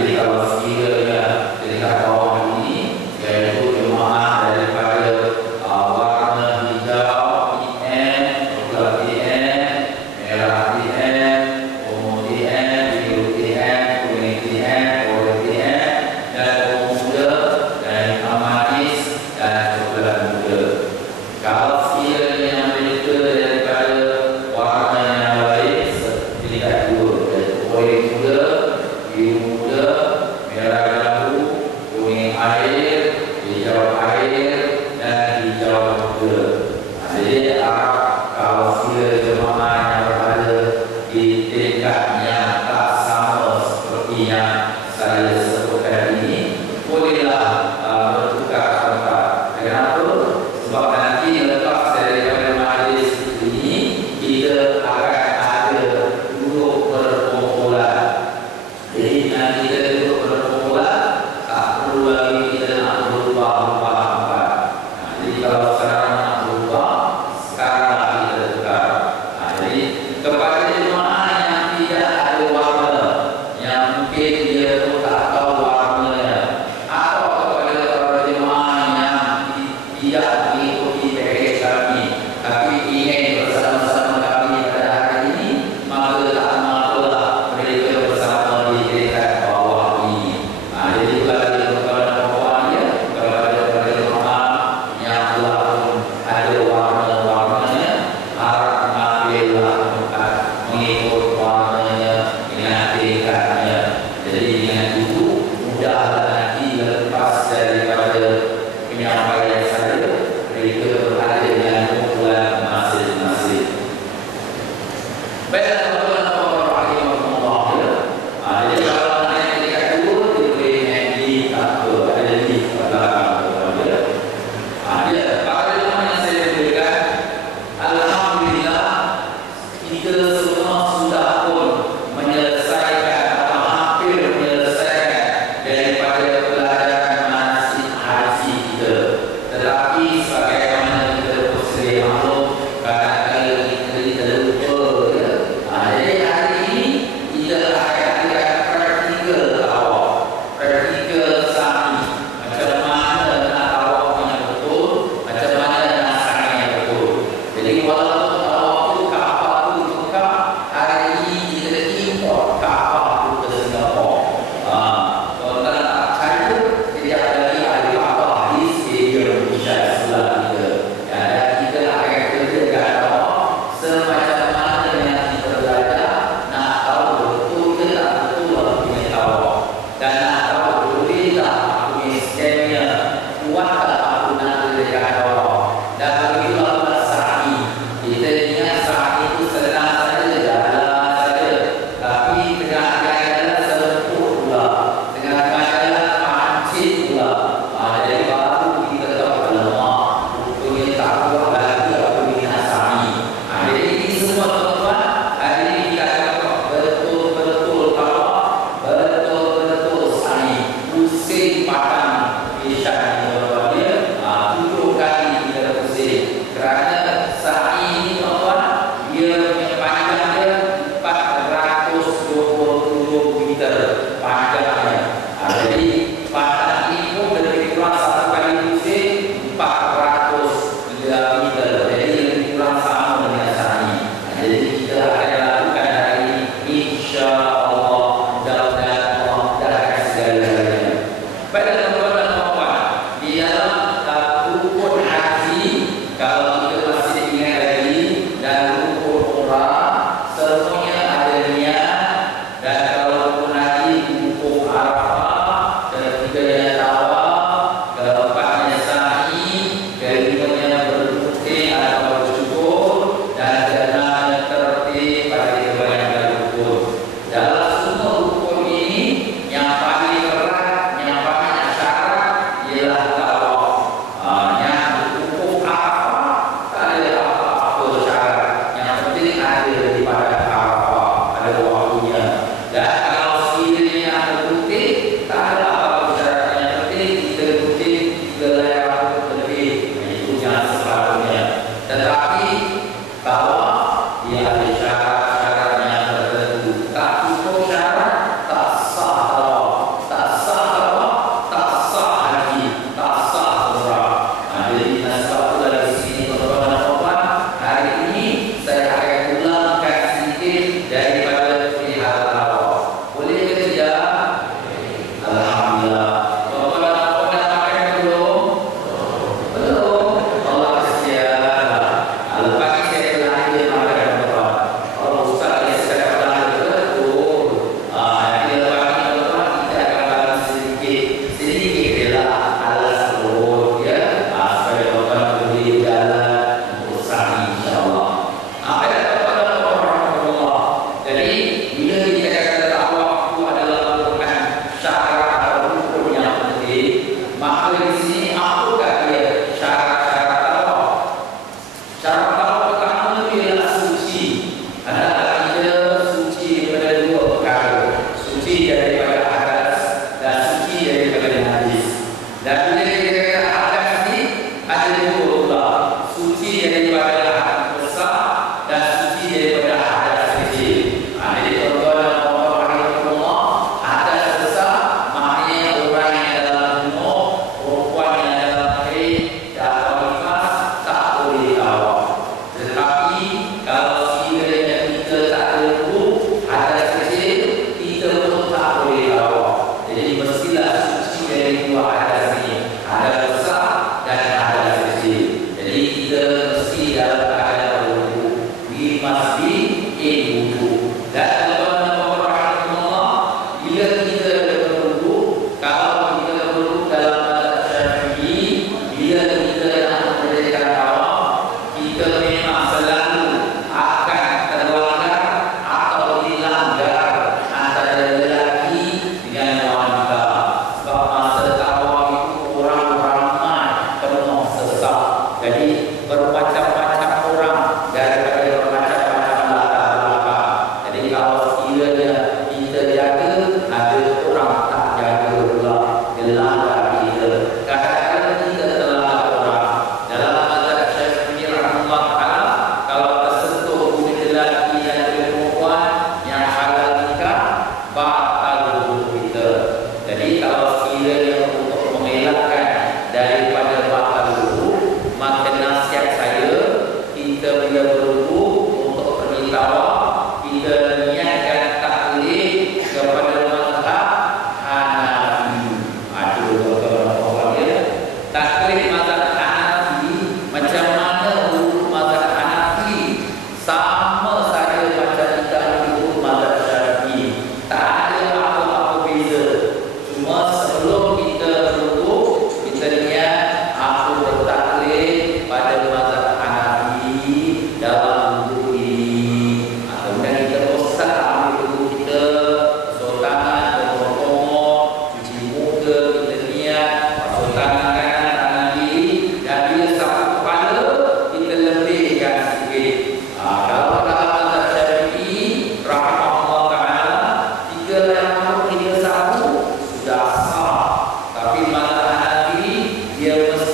Jadi kalau sekiranya ketika kawan ini yaitu jemaah tidak mengikuti package kami, tapi ingin bersama-sama kami pada hari ini, maka tak mapalah mereka bersama di dekat bawah ini. Jadi kepada perempuannya, kepada perempuan yang telah ada warna-warnanya, harap mengambillah tempat mengikut warnanya dengan tingkatnya. Jadi dengan itu mudahlah nanti lepas daripada penyampaian saya, mereka berada dengan kumpulan masing-masing. Baiklah tuan-tuan rahimahumullah. Jadi kalau naik tingkat 2, dia boleh naik lift tak apa, ada lift pada belakang. Dia pada zaman yang saya berikan, alhamdulillah kita semua sudah pun menyelesaikan atau hampir menyelesaikan daripada pelajaran manasik haji kita. Tetapi sebagaimana kita sedia maklum, kadang-kadang kita lupa ya. Jadi hari ini kita akan praktikal awal, praktikal sa'i. Macam mana nak awak punya betul, macam mana nak sa'i yang betul. Jadi walaupun awak tu kapal tu Mekah, hari ini kita import kapal tu ke Singapura. Kalau tak nak cari, tidak lagi ada kapal di stadium Syah sebelah kita. Dan kita akan kerjakan awak semacam mana yang kita belajar, nak tahu betul ke tak betul aku punya awak. Dan nak tahu boleh tak aku punya skemnya, kuat tak aku nak kerjakan awak. Dan begitu pula sa'i. Kita ingat sa'i itu senang saja, jalan saja. Tapi tengah-tengah jalan seremput pula, tengah-tengah jalan pancit pula. Jadi baru kita tahu alamak, rupanya tak kuat lagi aku punya sa'i. Jadi ini semua tuan-tuan, hari ini kita akan betul-betul awak, betul-betul sa'i. Pusing padang Isyak ini tuan-tuan dia.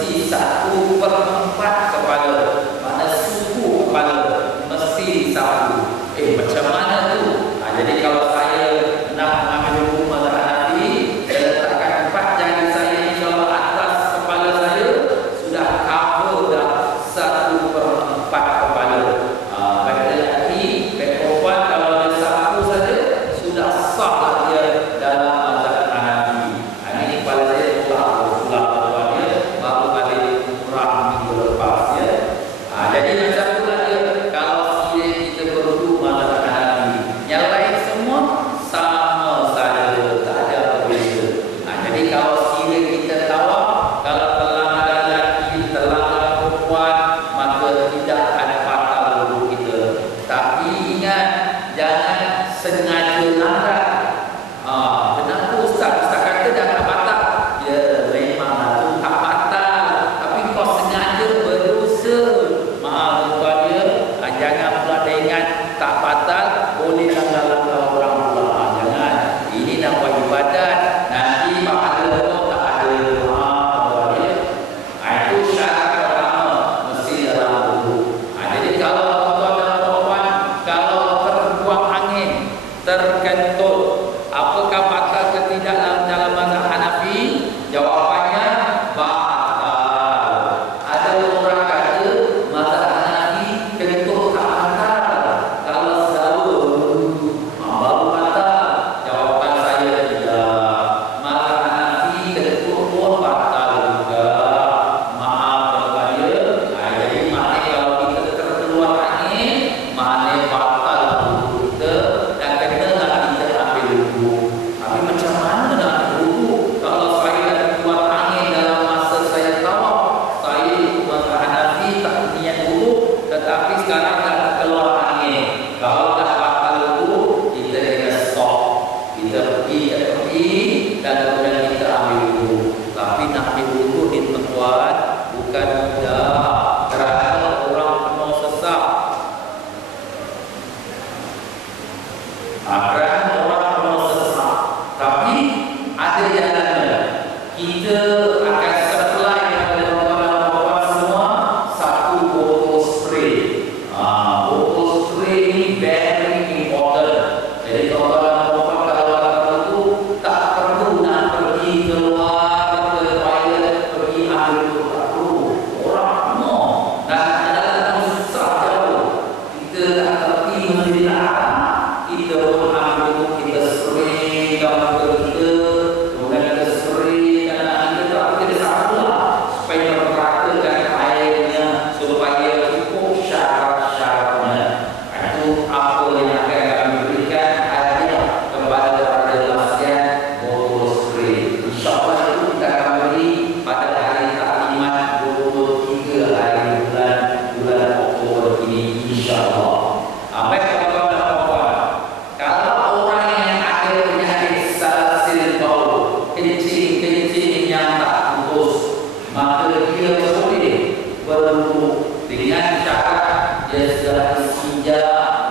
mesti 1/4 kepala, mana suku kepala mesti satu. Macam mana tu? Jadi kalau saya nak ambil hukum mazhab Hanafi, saya letakkan 4 jari saya ni kalau atas kepala saya sudah cover dah 1/4 kepala. Baik lelaki, baik perempuan, kalau dia sapu saja sudah sah lah dia dalam mazhab Hanafi. Ini kepala saya pulang dia baru balik umrah minggu lepas ya. Jadi macam tu lah dia. Kalau sekiranya kita perlu mazhab Hanafi, yang lain semua sama saja, tak ada berbeza. Jadi kalau sekiranya kita tahu kalau telah ada lelaki, telah ada perempuan, maka tidak ada batal wudu kita. Tapi ingat, jangan sengaja larang. Kenapa Ustaz kata dah tak batal? Ya, memang tu tak batal, tapi kau sengaja berdosa. Maaf tuan dia, jangan pula dia ingat tak batal boleh langgar-langgar orang pula. Jangan. Ini nak buat ibadat, nanti pahala tu tak ada. Tuan dia. Itu syarat pertama, mesti dalam wudu. Jadi kalau tuan dan perempuan, kalau terbuang angin, terkentut, apakah batal ke tidak dalam mazhab Hanafi? Jawapannya batal. Ada orang kata mazhab Hanafi kentut tak batal, kalau selalu baru batal. Jawapan saya tidak. Mazhab Hanafi kentut pun batal juga. Maaf tuan dia. Jadi maknanya kalau kita terkeluar angin, maknanya batal wudu kita dan kenalah kita ambil wudu. Tapi macam mana nak wudu kalau saya dah keluar angin dalam masa saya tawaf? Saya mazhab Hanafi tak niat wudu, tetapi sekarang dah keluar angin. Kalau dah batal wudu, kita kena stop. Kita pergi dan kemudian kita ambil wudu. Tapi nak ambil wudu ni tuan-tuan bukan mudah, kerana orang penuh sesak. Kerana orang penuh sesak. Tapi ada jalannya. Kita akan supply kepada tuan-tuan dan puan semua satu botol spray. Botol spray ni very important. Jadi tuan-tuan dan puan kalau dalam itu tak perlu nak pergi keluar ke toilet, pergi ambil itu, tak perlu. Orang penuh dan jalan susah jauh. Kita tak pergi Masjidil Haram, kita pun ambil itu, kita spray dalam kita, kemudian kita spray dan kita tak kita sapulah supaya meratakan airnya supaya cukup syarat-syaratnya. Itu apa yang akan kami berikan hadiah kepada para lelasian botol spray. InsyaAllah itu kita akan beri pada hari taklimat 23 hari bulan Oktober ini, insyaAllah. Baik tuan-tuan dan puan, kalau orang yang ada penyakit salasil bau, kencing yang tak putus, maka dia boleh berwudu dengan cara dia sudah istinja,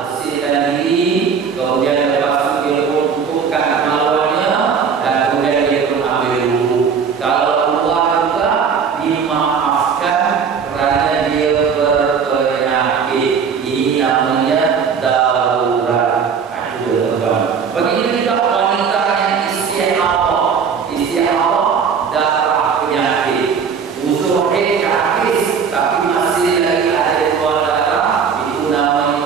bersihkan diri, kemudian lepas itu dia pun cukupkan kemaluannya dan kemudian dia pun ambil wudu. Kalau keluar juga dimaafkan kerana dia berpenyakit. Ini namanya darurat. Itu tuan-tuan. Begini juga wanita yang istihadah darah penyakit, uzur habis tapi masih lagi ada keluar darah, itu namanya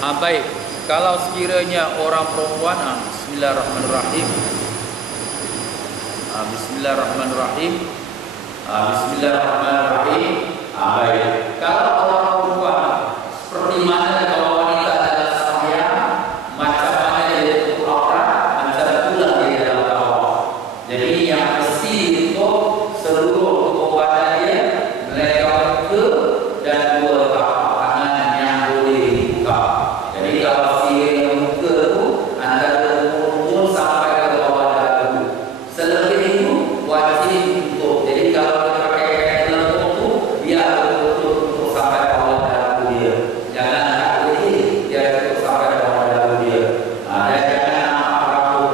Baik, kalau sekiranya orang perempuan, Bismillahirrahmanirrahim. Bismillahirrahmanirrahim. Bismillahirrahmanirrahim. Baik, kalau orang perempuan seperti mana kalau wanita adalah sembahyang, macam mana dia tutup aurat, macam itulah dia dalam tawaf. Jadi yang mesti itu seluruh tubuh badan dia, melekat ke dan dua tapak tangan yang boleh dibuka. Jadi kalau sirih muka tu antara mulut sampai ke bawah dagu. Selebih itu wajib tutup. Jadi kalau dia pakai kain lengkung tu, dia tutup sampai bawah dagu dia. Jangan tak boleh dia tutup sampai bawah dagu dia. Dan jangan nampak rambut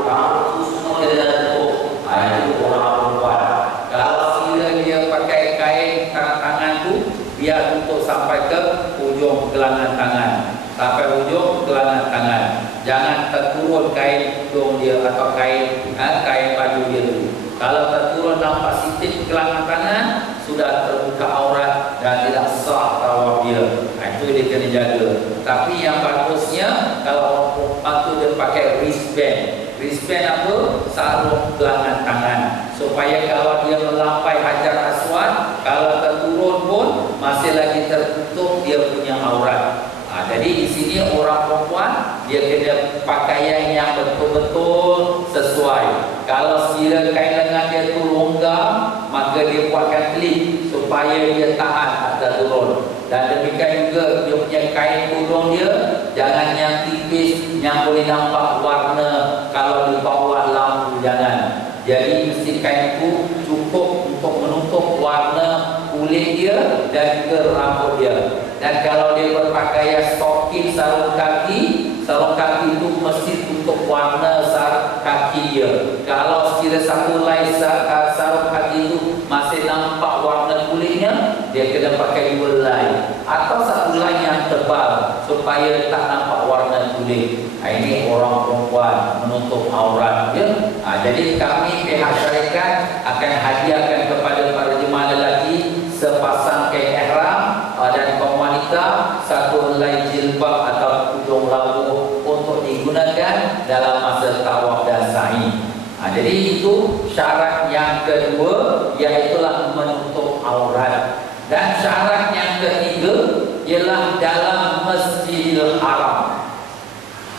tu semua dia tutup. Itu orang perempuan. Kalau sirih dia pakai kain tangan tu, dia tutup sampai ke ujung gelangan tangan. Sampai ujung gelangan tangan. Jangan terturun kain hidung dia atau kain baju dia tu. Kalau terturun nampak sitik gelangan tangan, sudah terbuka aurat dan tidak sah tawaf dia. Itu dia kena jaga. Tapi yang bagusnya kalau perempuan tu dia pakai wristband. Wristband apa? Sarung gelangan tangan. Supaya kalau dia melampai Hajar Aswad, kalau terturun pun masih lagi tertutup dia punya aurat. Jadi di sini orang perempuan dia kena pakaian yang betul-betul sesuai. Kalau sekiranya kain lengan dia tu longgar, maka dia buatkan klip supaya dia tahan tak turun. Dan demikian juga dia punya kain tudung dia jangan yang tipis yang boleh nampak warna kalau di bawah lampu, jangan. Jadi mesti kain itu cukup untuk menutup warna kulit dia dan juga rambut dia. Dan kalau dia berpakaian stocking sarung kaki itu mesti tutup warna kaki dia. Kalau sekiranya satu helai sarung kaki itu masih nampak warna kulitnya, dia kena pakai dua helai atau satu helai yang tebal supaya tak nampak warna kulit. Ini orang perempuan menutup aurat dia. Jadi kami pihak syarikat akan hadiahkan kepada para jemaah lelaki sepasang kain ihram dan kaum wanita satu helai jilbab atau tudung labu untuk digunakan dalam masa tawaf dan sa'i. Jadi itu syarat yang kedua, iaitulah menutup aurat. Dan syarat yang ketiga ialah dalam Masjidil Haram.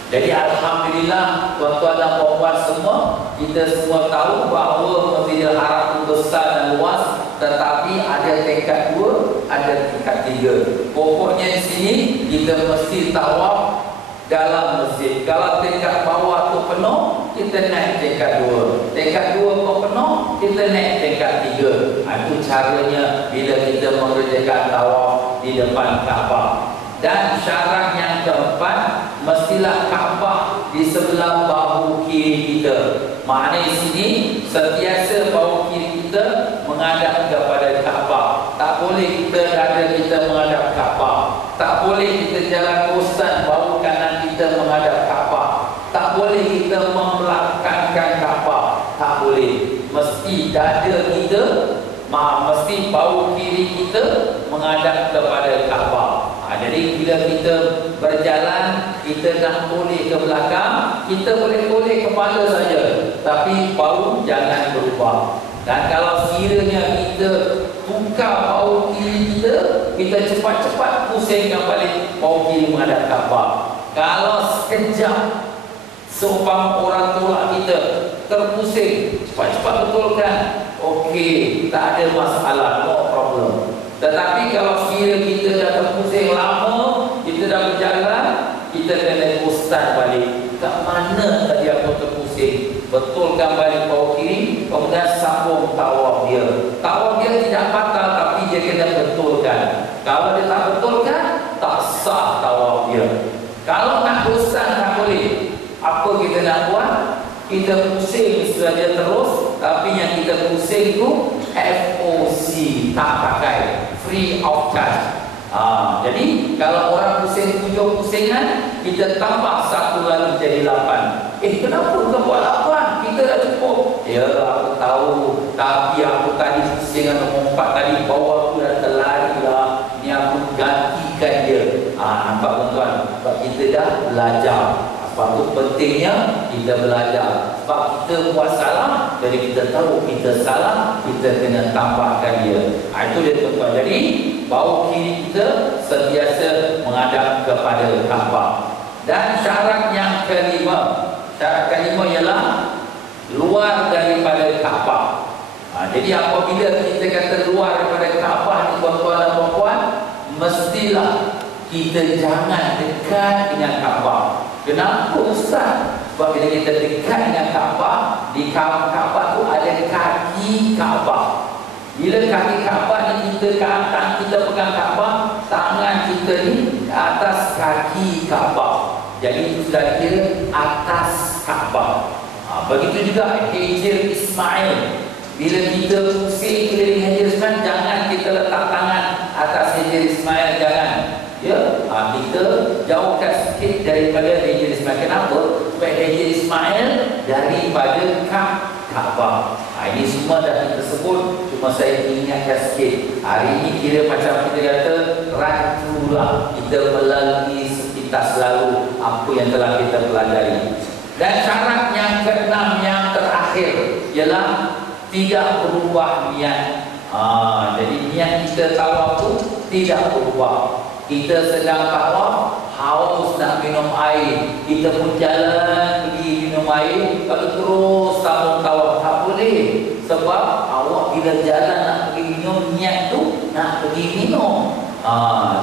Jadi alhamdulillah tuan-tuan dan puan-puan semua, kita semua tahu bahawa Masjidil Haram itu besar dan luas, tetapi ada tingkat 2, ada tingkat 3. Pokoknya di sini kita mesti tawaf dalam masjid. Kalau tingkat bawah tu penuh, kita naik tingkat 2. Tingkat 2 pun penuh, kita naik tingkat 3. Itu caranya bila kita mengerjakan tawaf di depan Kaabah. Dan syarat yang keempat, mestilah Kaabah di sebelah bahu kiri kita. Maknanya di sini sentiasa bahu kiri kita menghadap kepada Kaabah. Tak boleh kita dada kita menghadap Kaabah. Tak boleh kita jalan kosan bahu kanan kita menghadap Kaabah. Tak boleh kita membelakangkan Kaabah. Tak boleh. Mesti dada kita, mesti bahu kiri kita menghadap kepada Kaabah. Jadi bila kita berjalan, kita nak toleh ke belakang, kita boleh toleh kepala saja, tapi bahu jangan berubah. Dan kalau sekiranya kita tukar bahu kiri kita, kita cepat-cepat pusingkan balik bahu kiri menghadap Kaabah. Kalau sekejap seumpama orang tolak kita terpusing, cepat-cepat betulkan. Okey, tak ada masalah, no problem. Tetapi kalau sekiranya kita dah terpusing lama, kita dah berjalan, kita kena ustaz balik. Kat mana tadi aku terpusing? Betulkan balik bahu kiri, kemudian sambung tawaf dia. Tawaf dia tidak batal, tapi dia kena betulkan. Kalau dia tak betulkan, tak sah tawaf dia. Kalau nak ustaz tak boleh. Apa kita nak buat? Kita pusing saja terus, tapi yang kita pusing tu FOC, tak pakai, free of charge. Jadi kalau orang pusing 7 pusingan, kita tambah 1 lagi jadi 8. Kenapa kau buat 8? Kita dah cukup. Ya, aku tahu, tapi aku tadi pusingan nombor 4 tadi, bawah aku dah terlari lah. Ni aku gantikan dia. Nampak tuan-tuan, kita dah adalah belajar. Sebab itu pentingnya kita belajar. Sebab kita buat salah, jadi kita tahu kita salah, kita kena tambahkan dia. Itu dia tuan-tuan. Jadi bahu kiri kita sentiasa menghadap kepada Kaabah. Dan syarat yang kelima, ialah luar daripada Kaabah. Jadi apabila kita kata luar daripada Kaabah ni tuan-tuan dan puan-puan, mestilah kita jangan dekat dengan Kaabah. Kenapa Ustaz? Sebab bila kita dekat dengan Kaabah, di Kaabah tu ada kaki Kaabah. Bila kaki Kaabah ni kita ke atas, kita pegang Kaabah, tangan kita ni ke atas kaki Kaabah. Jadi itu sudah kira atas Kaabah. Begitu juga Hijr Ismail. Bila kita pusing keliling Hijr Ismail, jangan kita letak tangan atas Hijr Ismail, jangan. Ya, kita jauhkan sikit daripada Hijr Ismail. Kenapa? Supaya Hijr Ismail daripada Kaabah. Ini semua dah kita sebut, cuma saya ingatkan sikit. Hari ini kira macam kita kata ranculah, kita melalui sepintas lalu apa yang telah kita pelajari. Dan syarat yang keenam, yang terakhir, ialah tidak berubah niat. Jadi niat kita tawaf tu tidak berubah. Kita sedang tawaf, haus nak minum air, kita pun jalan pergi minum air, kalau terus sambung tawaf, tak boleh. Sebab awak bila jalan nak pergi minum, niat tu nak pergi minum.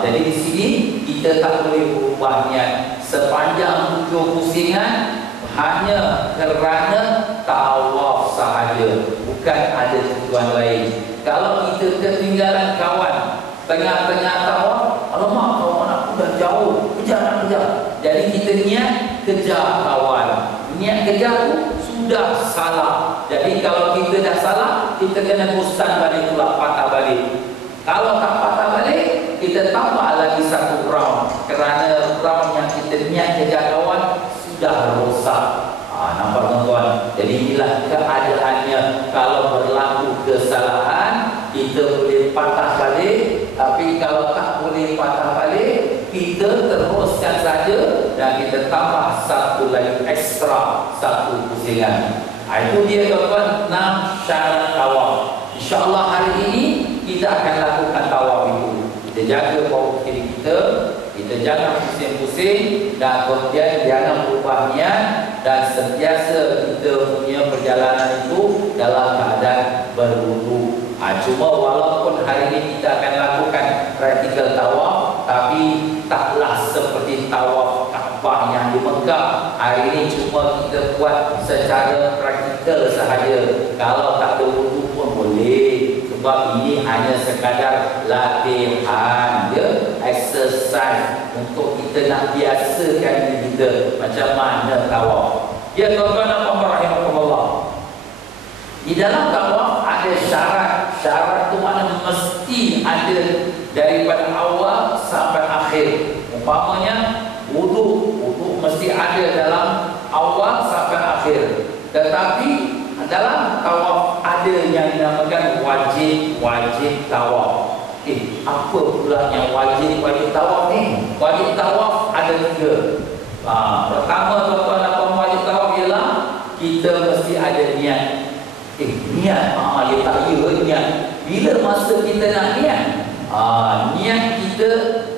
Jadi di sini kita tak boleh berubah niat sepanjang 7 pusingan, hanya kerana tawaf sahaja, bukan ada tujuan lain. Kalau kita ketinggalan kawan tengah-tengah tawaf, alamak kawan aku dah jauh, kejar. Jadi kita niat kejar kawan, niat kejar tu sudah salah. Jadi kalau kita dah salah, kita kena bosan balik pula, patah balik. Kalau tak patah balik, kita tambah lagi satu round, kerana round yang kita niat kejar kawan sudah rosak. Nampak tuan-tuan? Jadi inilah keadaannya. Kalau berlaku kesalahan, kita boleh patah balik. Tapi kalau tak boleh patah balik, kita teruskan saja dan kita tambah satu lagi ekstra, satu pusingan. Itu dia tuan-tuan, 6 syarat tawaf. InsyaAllah hari ini kita akan lakukan tawaf itu. Kita jaga bahu kiri kita jangan pusing-pusing, dan kemudian jangan berubah niat, dan sentiasa kita punya perjalanan itu dalam keadaan berwudu. Cuma walaupun hari ini kita akan lakukan praktikal tawaf, tapi taklah seperti tawaf Kaabah yang di Mekah. Hari ini cuma kita buat secara praktikal sahaja. Kalau tak ada wudu pun boleh, sebab ini hanya sekadar latihan, exercise untuk kita nak biasakan diri kita macam mana tawaf. Ya tuan-tuan dan puan-puan rahimakumullah, di dalam tawaf ada syarat. Syarat itu mana mesti ada daripada awal sampai akhir. Umpamanya wudu mesti ada dalam awal sampai akhir. Tetapi dalam tawaf ada yang dinamakan wajib tawaf. Apa pula yang wajib tawaf ni? Wajib tawaf ada 3. Pertama tuan-tuan dan puan, wajib tawaf ialah kita mesti ada niat. Niat, dia tak niat. Bila masa kita nak niat? Niat kita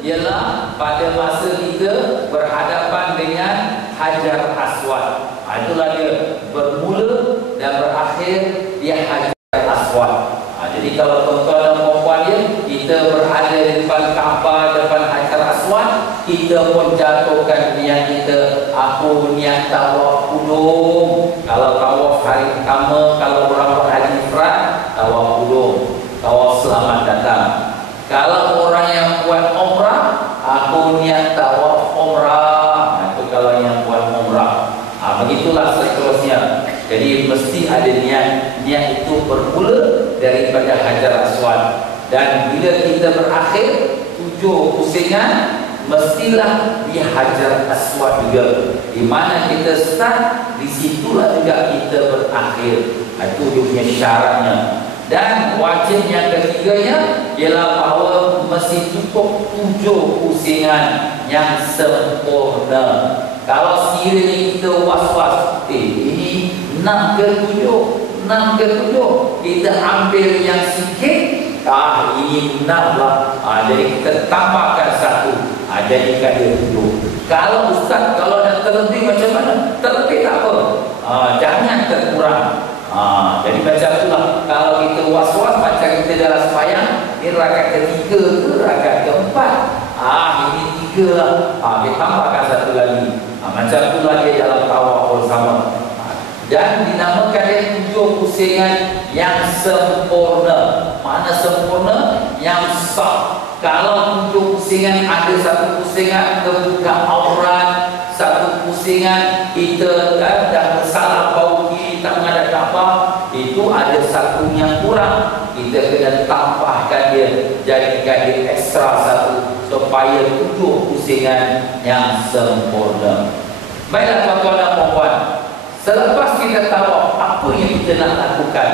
ialah pada masa kita berhadapan dengan Hajar Aswad. Itulah dia, bermula dan berakhir dia Hajar Aswad. Jadi kalau tuan-tuan dan puan-puan kita berada di depan Kaabah, depan Hajar Aswad, kita pun jatuhkan niat kita. Aku niat tawaf kudung. Kalau tawaf hari pertama, kalau orang berhaji ifrad, tawaf kudung, tawaf selamat datang. Kalau orang yang buat umrah, aku niat tawaf umrah. Itu kalau yang buat umrah. Begitulah seterusnya. Jadi mesti ada niat. Niat itu bermula daripada Hajar Aswad, dan bila kita berakhir 7 pusingan, mestilah di Hajar Aswad juga. Di mana kita start, di situlah juga kita berakhir. Itu dia punya syaratnya. Dan wajib yang ketiganya ialah bahawa mesti cukup 7 pusingan yang sempurna. Kalau sekiranya kita was-was, ini 6 ke 7, 6 ke 7, kita ambil yang sikit, ini 6 lah, jadi kita tambahkan 1, jadikan dia 7. Kalau ustaz, kalau nak terlebih macam mana? Terlebih tak apa, jangan terkurang. Jadi macam itulah, kalau kita was-was macam kita dalam sembahyang, ini rakaat ketiga ke rakaat keempat, ini 3 lah, kita tambahkan 1 lagi. Macam itulah dia dalam tawaf bersama. Dan dinamakan dia 7 pusingan yang sempurna. Mana sempurna? Yang sah. Kalau 7 pusingan, ada 1 pusingan terbuka aurat, 1 pusingan kita dah bersalah bau kiri tak menghadap Kaabah, itu ada 1 yang kurang, kita kena tambahkan dia, jadikan dia ekstra 1 supaya 7 pusingan yang sempurna. Baiklah tuan-tuan dan puan-puan, selepas kita tawaf, apa yang kita nak lakukan?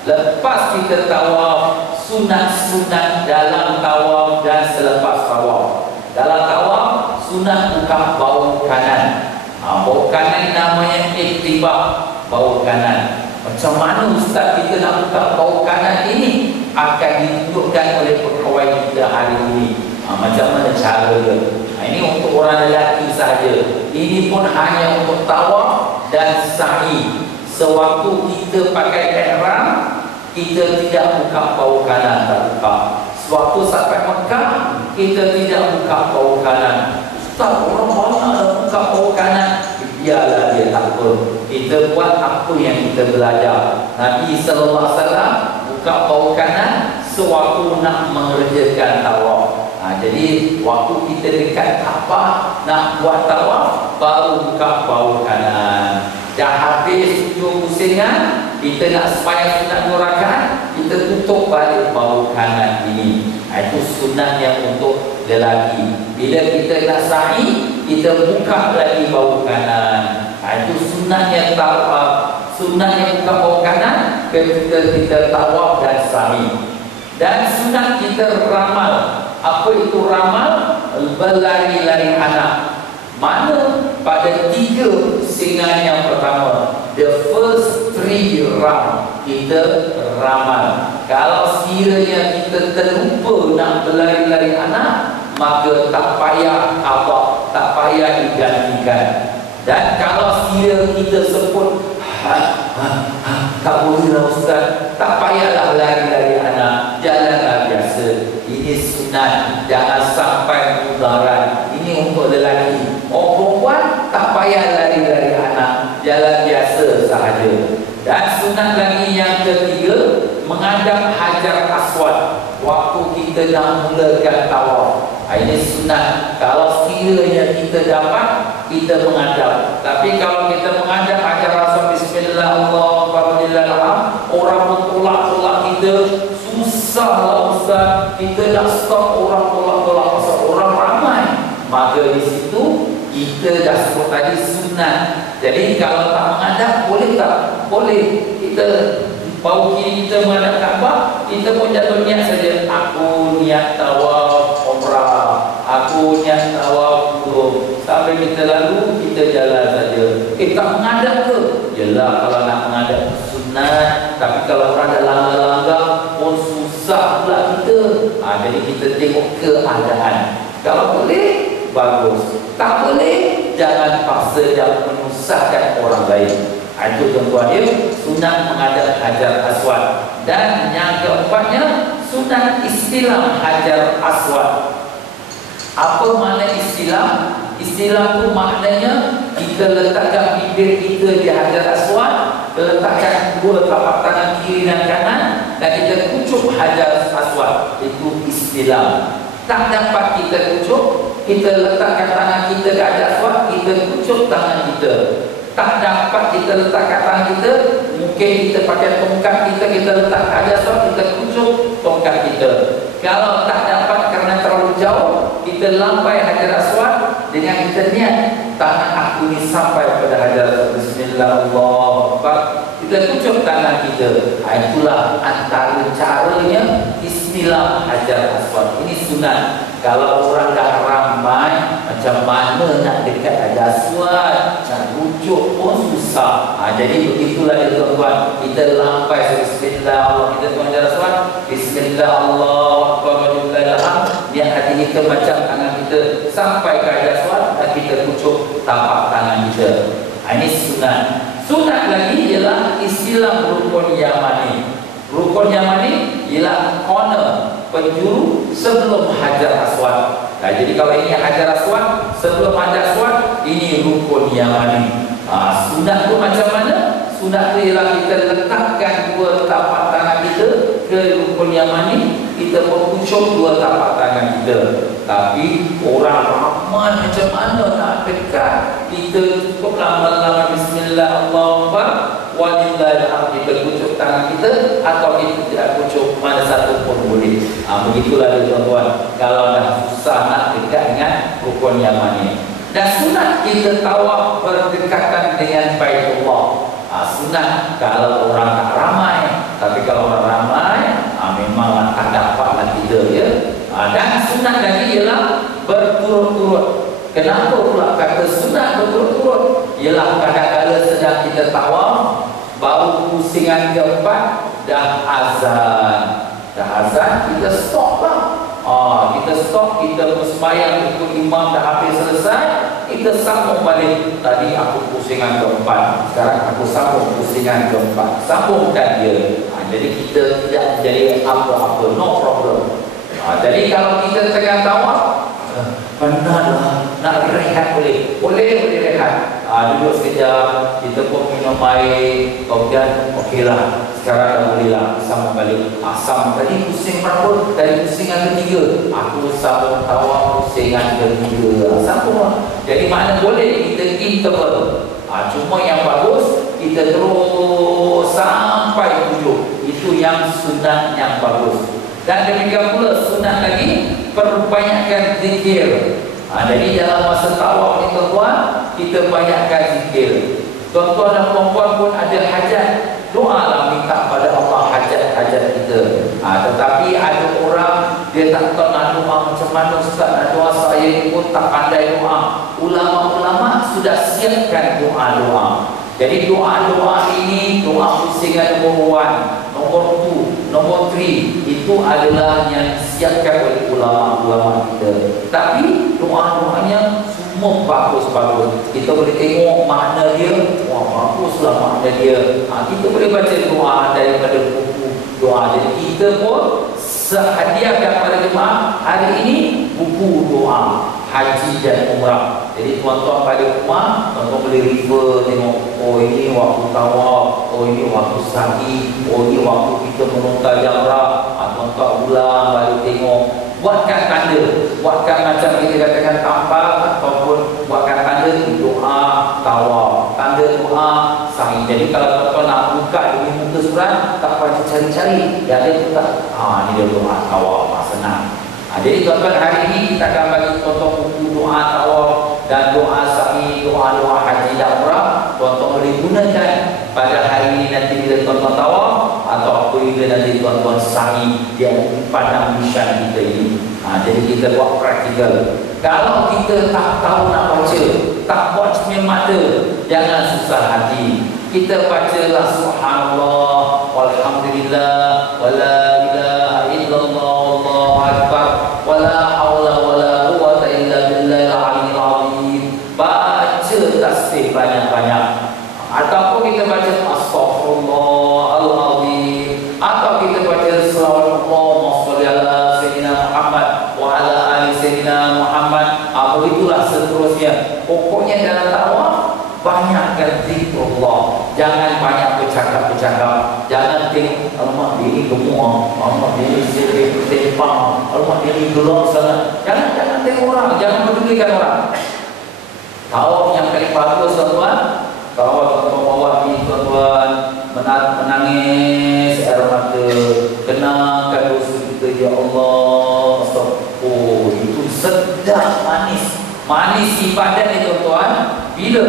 Lepas kita tawaf, sunat-sunat dalam tawaf dan selepas tawaf. Dalam tawaf, sunat buka bau kanan. Bau kanan namanya iktibah, bau kanan. Macam mana ustaz kita nak buka bau kanan ini? Akan ditunjukkan oleh pegawai kita hari ini. Macam mana cara dia? Ini untuk orang lelaki sahaja. Ini pun hanya untuk tawaf dan sa'i. Sewaktu kita pakai ihram, kita tidak buka bau kanan, tak buka. Sewaktu sampai Mekah, kita tidak buka bau kanan. Ustaz, orang banyak dah buka bau kanan. Biarlah dia, tak apa. Kita buat apa yang kita belajar. Nabi SAW buka bau kanan sewaktu nak mengerjakan tawaf. Jadi waktu kita dekat Kaabah nak buat tawaf, baru buka bau kanan. Dah habis 7 pusingan, kita nak sembahyang sunat 2 rakaat, kita tutup balik bau kanan ini. Itu sunatnya untuk lelaki. Bila kita nak sa'i, kita buka lagi bau kanan. Itu sunatnya tawaf. Sunatnya buka bau kanan ketika kita tawaf dan sa'i. Dan sunat kita ramal. Apa itu ramal? Berlari-lari anak. Mana? Pada 3 pusingan yang pertama, the first 3 round, kita ramal. Kalau sekiranya kita terlupa nak berlari-lari anak, maka tak payah apa, tak payah digantikan. Dan kalau sekiranya kita sebut tak bolehlah ustaz, tak payahlah lari-lari anak, jalanlah biasa. Ini sunat, jangan sampai mudarat. Ini untuk lelaki. Perempuan tak payah lari-lari anak, jalan biasa sahaja. Dan sunat lagi yang ketiga, menghadap Hajar Aswad waktu kita nak mulakan tawaf. Ini sunat. Kalau sekiranya kita dapat, kita menghadap. Tapi kalau kita menghadap Hajar Aswad, bismillahirrahmanirrahim, orang bertolak-tolak kita, susahlah ustaz. Kita nak stop orang tolak-tolak pasal orang ramai. Maka di situ kita dah sebut tadi sunat. Jadi kalau tak menghadap, boleh tak? Boleh. Kita bau kiri kita menghadap Kaabah, kita pun jatuh niat saja. Aku niat tawaf umrah, aku niat tawaf umrah. Sampai kita lalu, kita jalan saja. Tak menghadap ke? Yelah, kalau nak menghadap sunat. Tapi kalau orang ada langgar-langgar pun susah pula kita. Jadi kita tengok keadaan. Kalau boleh, bagus. Tak boleh, jangan paksa dan menyusahkan orang lain. Itu tuan-tuan dia, sunat menghadap Hajar Aswad. Dan yang keempatnya, sunat istilam Hajar Aswad. Apa makna istilam? Istilam itu maknanya kita letakkan bibir kita di Hajar Aswad, letakkan 2 tapak tangan kiri dan kanan, dan kita kucuk Hajar Aswad. Itu istilam. Tak dapat kita kucuk, kita letakkan tangan kita di Hajar Aswad, kita kucuk tangan kita. Tak dapat kita letakkan tangan kita, mungkin kita pakai tongkat kita letak Hajar Aswad, kita kucuk tongkat kita. Kalau tak dapat kerana terlalu jauh, kita lampai Hajar Aswad dengan kita niat tangan aku ini sampai pada Hajar Aswad. Bismillahirrahmanirrahim. Akbar. Kita kucuk tangan kita. Itulah antara caranya Bismillah Hajar Aswad. Ini sunat. Kalau orang dah ramai, macam mana nak dekat Hajar Aswad, nak rujuk pun susah. Jadi begitulah ya tuan-tuan. Kita lampai Bismillah Allah, kita tuan Hajar Aswad. Bismillah Allah Akbar walillahilhamd. Niat hati kita macam tangan kita sampai ke Hajar Aswad dan kita kucuk tapak tangan kita. Ini sunat. Sunat lagi ialah istilah rukun Yamani. Rukun Yamani ialah corner, penjuru sebelum Hajar Aswad. Jadi kalau ini Hajar Aswad, sebelum Hajar Aswad, ini rukun Yamani. Sunat tu macam mana? Sunat tu ialah kita letakkan dua tapak tangan kita ke rukun Yamani, kita mengucuk dua tapak tangan kita. Tapi orang ramai macam mana nak dekat? Kita cukup lama-lama Bismillah Allahu Akbar walillahilhamd, kita kucuk tangan kita atau kita tidak kucuk, mana satu pun boleh. Begitulah tuan-tuan. Kalau dah susah nak dekat dengan rukun Yamani. Dan sunat kita tawaf berdekatan dengan Baitullah. Sunat kalau orang tak ramai. Tapi kalau orang ramai, memang tak dapatlah kita ya. Dan sunat lagi ialah berturut-turut. Kenapa pula kata sunat berturut-turut? Ialah kadang-kadang sedang kita tawaf, baru pusingan keempat dah azan. Dah azan, kita stop lah. Kita stop, kita bersembahyang ikut imam dah habis selesai, kita sambung balik. Tadi aku pusingan keempat, sekarang aku sambung pusingan keempat. Sambungkan dia. Jadi kita tidak jadi apa-apa, no problem. Jadi kalau kita tengah tawaf, penatlah, nak rehat boleh rehat. Duduk sekejap, kita pun minum air, kemudian okeylah, sekarang dah boleh lah, sambung balik. Sambung tadi pusing berapa? Tadi pusingan ketiga, aku sambung tawaf pusingan ketiga, sambung lah. Jadi mana boleh kita interval. Cuma yang bagus kita terus sampai hujung. Itu yang sunat yang bagus. Dan demikian pula sunat lagi, perbanyakkan zikir. Jadi dalam masa tawaf ni tuan-tuan, kita banyakkan zikir. Tuan-tuan dan perempuan pun ada hajat, doalah minta pada Allah hajat-hajat kita. Tetapi ada orang dia tak tahu nak doa macam mana, Ustaz nak doa, saya pun tak pandai doa. Ulama-ulama sudah siapkan doa-doa. Jadi doa-doa ini, doa pusingan nombor 1, nombor 2, nombor 3, itu adalah yang disiapkan oleh ulama-ulama kita. Tapi doa-doanya semua bagus-bagus. Kita boleh tengok makna dia, wah baguslah makna dia. Kita boleh baca doa daripada buku doa. Jadi kita pun sehadiahkan pada jemaah hari ini buku doa haji dan umrah. Jadi tuan-tuan pada rumah, tuan-tuan boleh refer tengok, oh ini waktu tawaf, oh ini waktu sa'i, oh ini waktu kita menunggang jamrah. Tuan-tuan ulang balik tengok, buatkan tanda, buatkan macam kita katakan tampal ataupun buatkan tanda doa tawaf, tanda doa sa'i. Jadi kalau tuan-tuan nak buka di muka surat, tak payah cari-cari, dia ada buka, ini dia doa tawaf, senang. Jadi tuan-tuan hari ini kita akan bagi tuan-tuan buku doa tawaf dan doa sa'i, doa-doa haji dan umrah. Tuan-tuan boleh gunakan pada hari ini nanti bila tuan-tuan tawaf atau apabila nanti tuan-tuan sa'i di padang misyan kita ini. Jadi kita buat praktikal. Kalau kita tak tahu nak baca, tak buat cermin mata, jangan susah hati. Kita bacalah subhanallah walhamdulillah wala ilaha illallah wallahu akbar wala haula wala quwwata illa billahil aliyyil azim. Baca tasbih banyak-banyak. Ataupun kita baca astaghfirullahalazim, atau kita baca salawatullah sholli ala sayyidina Muhammad wa ala ali sayyidina Muhammad. Begitulah seterusnya. Pokoknya dalam tawaf banyakkan zikrullah. Jangan banyak bercakap-bercakap. Jangan tengok alamak dia ni gemuk, alamak dia ni sempang, alamak dia ni gelap sangat. Jangan tengok orang, jangan pedulikan orang. Tawaf yang paling bagus tuan-tuan, kalau tuan-tuan bawa ni tuan-tuan menangis air mata, kenangkan dosa kita, ya Allah, astagfirullah. Itu sedap manis ibadat ni tuan-tuan. Bila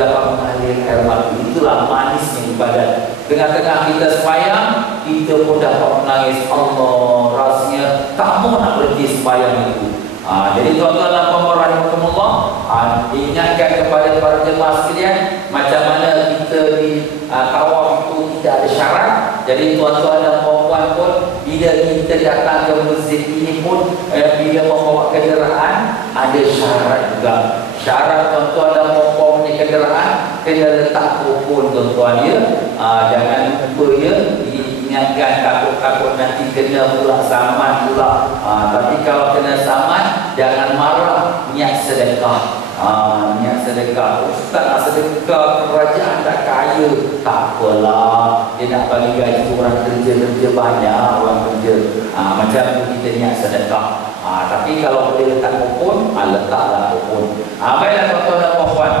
dapat mengalir air mata, itulah manisnya ibadat. Tengah-tengah kita sembahyang, kita pun dapat menangis. Allah, rasanya tak mau nak berhenti sembahyang itu. Jadi tuan-tuan dan puan-puan rahimahkumullah, diingatkan kepada para jemaah sekalian, macam mana kita di tawaf itu tidak ada syarat. Jadi tuan-tuan dan puan-puan pun, bila kita datang ke masjid ini pun, bila membawa kenderaan, ada syarat juga. Syarat tuan-tuan dan puan-puan punya kenderaan kena letak kupon tuan-tuan ya. Jangan lupa ya, diingatkan takut-takut nanti kena pula saman pula. Tapi kalau kena saman, jangan marah, niat sedekah. Niat sedekah. Ustaz nak sedekah, kerajaan tak kaya. Tak apalah, dia nak bagi gaji orang kerja banyak, orang kerja. Macam tu kita niat sedekah. Tapi kalau boleh letak kupon, letaklah kupon. Baiklah tuan-tuan dan puan-puan,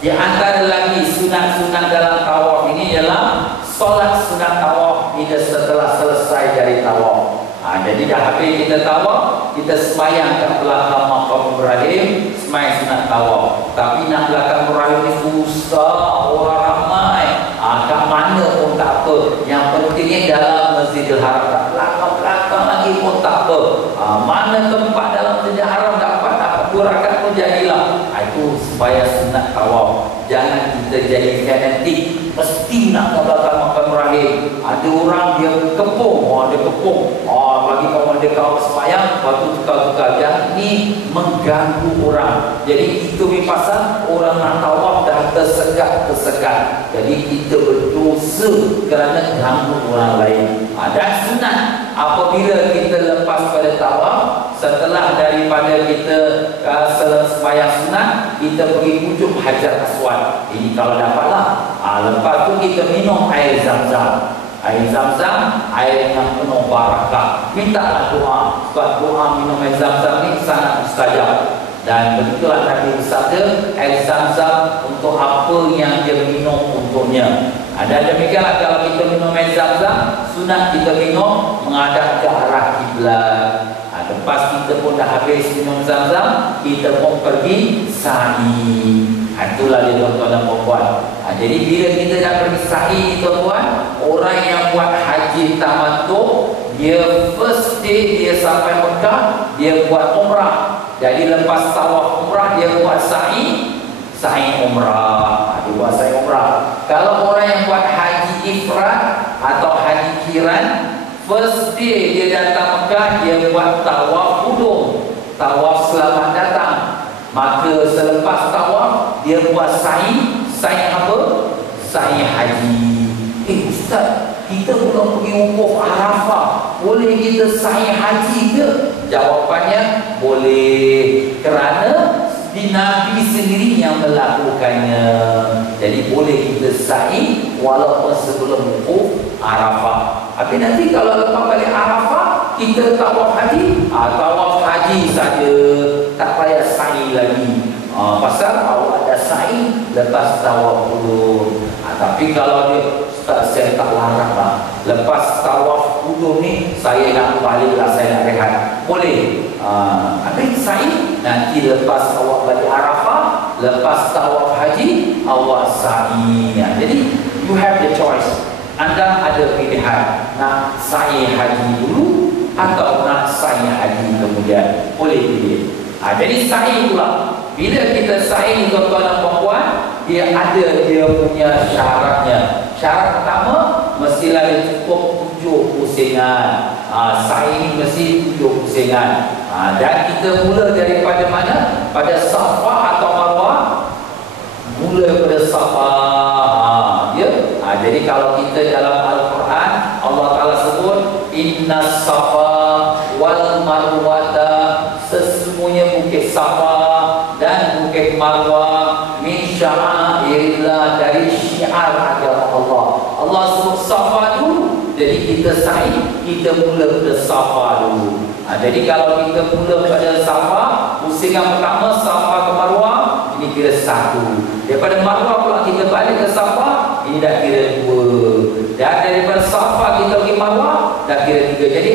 di antara lagi sunat-sunat dalam tawaf ini ialah solat sunat tawaf bila setelah selesai dari tawaf. Jadi dah habis kita tawaf, kita sembahyang kat belakang makam Ibrahim, sembahyang sunat tawaf. Tapi nak belakang Ibrahim ni susah, orang ramai. Kat mana pun tak apa. Yang pentingnya dalam Masjidil Haram. Kat belakang lagi pun tak apa. Mana tempat dalam Masjidil Haram dapat 2 rakaat pun jadilah. Itu sembahyang sunat tawaf. Jangan kita jadi fanatik, mesti nak ke belakang makam Ibrahim. Ada orang dia kepung, dia kepung. Bagi kawan dia kau sembahyang, waktu tukar-tukar. Jangan ni mengganggu orang. Jadi itu pasal orang nak tawaf dah tersekat. Jadi kita berdosa kerana ganggu orang lain. Dan sunat apabila kita lepas pada tawaf, setelah daripada kita sembahyang sunat, kita pergi hujung Hajar Aswad. Ini kalau dapatlah. Lepas tu kita minum air Zam-Zam. Air Zam-Zam, air yang penuh barakah. Mintalah doa. Sebab doa minum air Zam-Zam ni sangat mustajab. Dan begitulah Nabi bersabda, air Zam-Zam untuk apa yang dia minum untuknya. Dan demikianlah kalau kita minum air Zam-Zam, sunat kita minum menghadap ke arah kiblat. Lepas kita pun dah habis minum Zam-Zam, kita pun pergi sa'i. Itulah dia tuan-tuan dan puan-puan. Jadi bila kita dah pergi sa'i tuan-puan, orang yang buat haji tamattu, dia first day dia sampai Mekah, dia buat umrah. Jadi lepas tawaf umrah, dia buat sa'i umrah. Dia buat sa'i umrah. Kalau orang yang buat haji ifrad atau haji kiran, first day dia datang Mekah, dia buat tawaf qudum, tawaf selamat datang. Maka selepas tawaf, dia buat sa'i apa? Sa'i haji. Ustaz, kita belum pergi wukuf Arafah, boleh kita sa'i haji ke? Jawapannya boleh, kerana di Nabi sendiri yang melakukannya. Jadi boleh kita sa'i walaupun sebelum wukuf Arafah. Tapi nanti kalau lepas balik Arafah, kita tawaf haji, tawaf haji saja, tak payah sa'i lagi. Pasal awak ada sa'i lepas tawaf dulu. Tapi kalau dia, Ustaz, saya tak larang lah, lepas tawaf qudum ni saya nak balik lah, saya nak rehat, boleh. Tapi sa'i nanti lepas awak balik Arafah, lepas tawaf haji, awak sa'i. Jadi you have the choice. Anda ada pilihan nak sa'i haji dulu atau nak sa'i haji kemudian, boleh pilih. Jadi sa'i pula, bila kita sa'i tuan-tuan dan puan-puan, dia ada dia punya syaratnya. Syarat pertama, mestilah dia cukup 7 pusingan. Sa'i ni mesti 7 pusingan. Dan kita mula daripada mana? Pada Safa atau Marwah? Mula pada Safa. Jadi kalau kita dalam Al-Quran, Allah Ta'ala sebut Inna Safa wal Marwata, sesungguhnya bukit Safa dan bukit Marwah min sya'airillah, dari syiar agama Allah. Allah sebut Safa dulu, jadi kita sa'i, kita mula pada Safa dulu. Jadi kalau kita mula pada Safa, pusingan pertama Safa ke Marwah, ini kira 1. Daripada Marwah pula kita balik ke Safa, ini dah kira 2. Dan daripada Safa kita pergi Marwah, dah kira 3. Jadi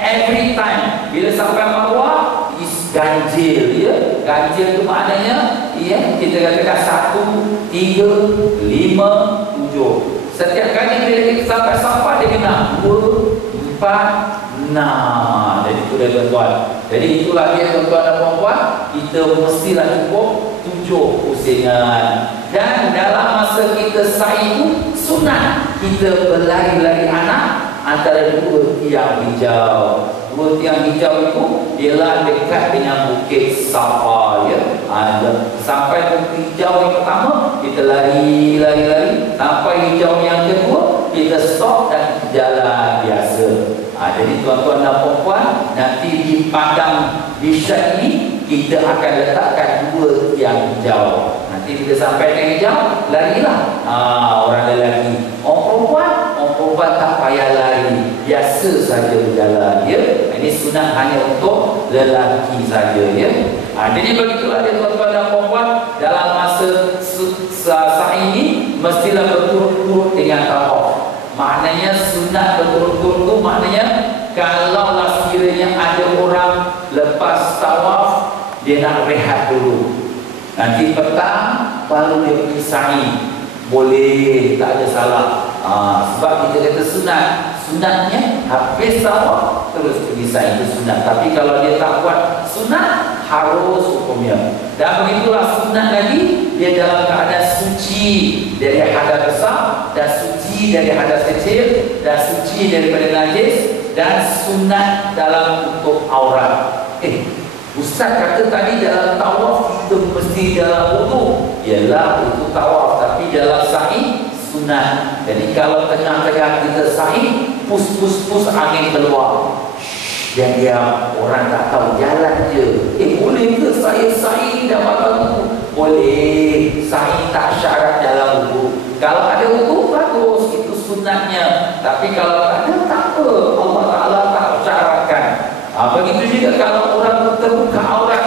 every time bila sampai Marwah is ganjil, ya, Ganjil itu maknanya kita katakan 1, 3, 5, 7. Setiap kali kita sampai dia kena 2, 4, 6. Jadi itu dia tuan-tuan. Jadi itulah dia tuan-tuan dan puan-puan, kita mestilah cukup 7 pusingan. Dan dalam masa kita sa'i itu sunat kita berlari-lari anak antara 2 tiang hijau. 2 tiang hijau itu ialah dekat dengan Bukit Safa, ya. Sampai bukit hijau yang pertama kita lari, sampai hijau yang kedua kita stop dan jalan biasa. Jadi tuan-tuan dan puan-puan, nanti di padang Bishat ini kita akan letakkan 2 tiang hijau. Nanti bila sampai tiang hijau, larilah orang lelaki. Orang perempuan tak payah lari, biasa saja berjalan, ya. Ini sunat hanya untuk lelaki saja, ya. Jadi begitulah dia tuan-tuan dan puan-puan, dalam masa sa'i ini mestilah berturut-turut dengan tawaf. Maknanya sunat berturut-turut itu maknanya kalau sekiranya ada orang lepas tawaf, dia nak rehat dulu, nanti petang baru dia pergi sa'i, boleh, tak ada salah. Sebab kita kata sunatnya habis tawaf terus pergi sa'i, itu sunat. Tapi kalau dia tak buat sunat, harus hukumnya. Dan begitulah sunat lagi, dia dalam keadaan suci dari hadas besar, dan suci dari hadas kecil, dan suci daripada najis, dan sunat dalam tutup aurat. Ustaz kata tadi dalam tawaf kita mesti dalam wudu. Yalah, itu tawaf, tapi dalam sa'i sunat. Jadi kalau tengah-tengah kita sa'i, pus angin keluar, diam-diam, orang tak tahu, jalan je. Boleh ke saya sa'i dah batal wudu? Boleh, sa'i tak syarat dalam wudu. Kalau ada wudu, bagus, itu sunatnya. Tapi kalau tak ada, tak apa, Allah Ta'ala tak syaratkan. Begitu juga kalau orang terbuka aurat,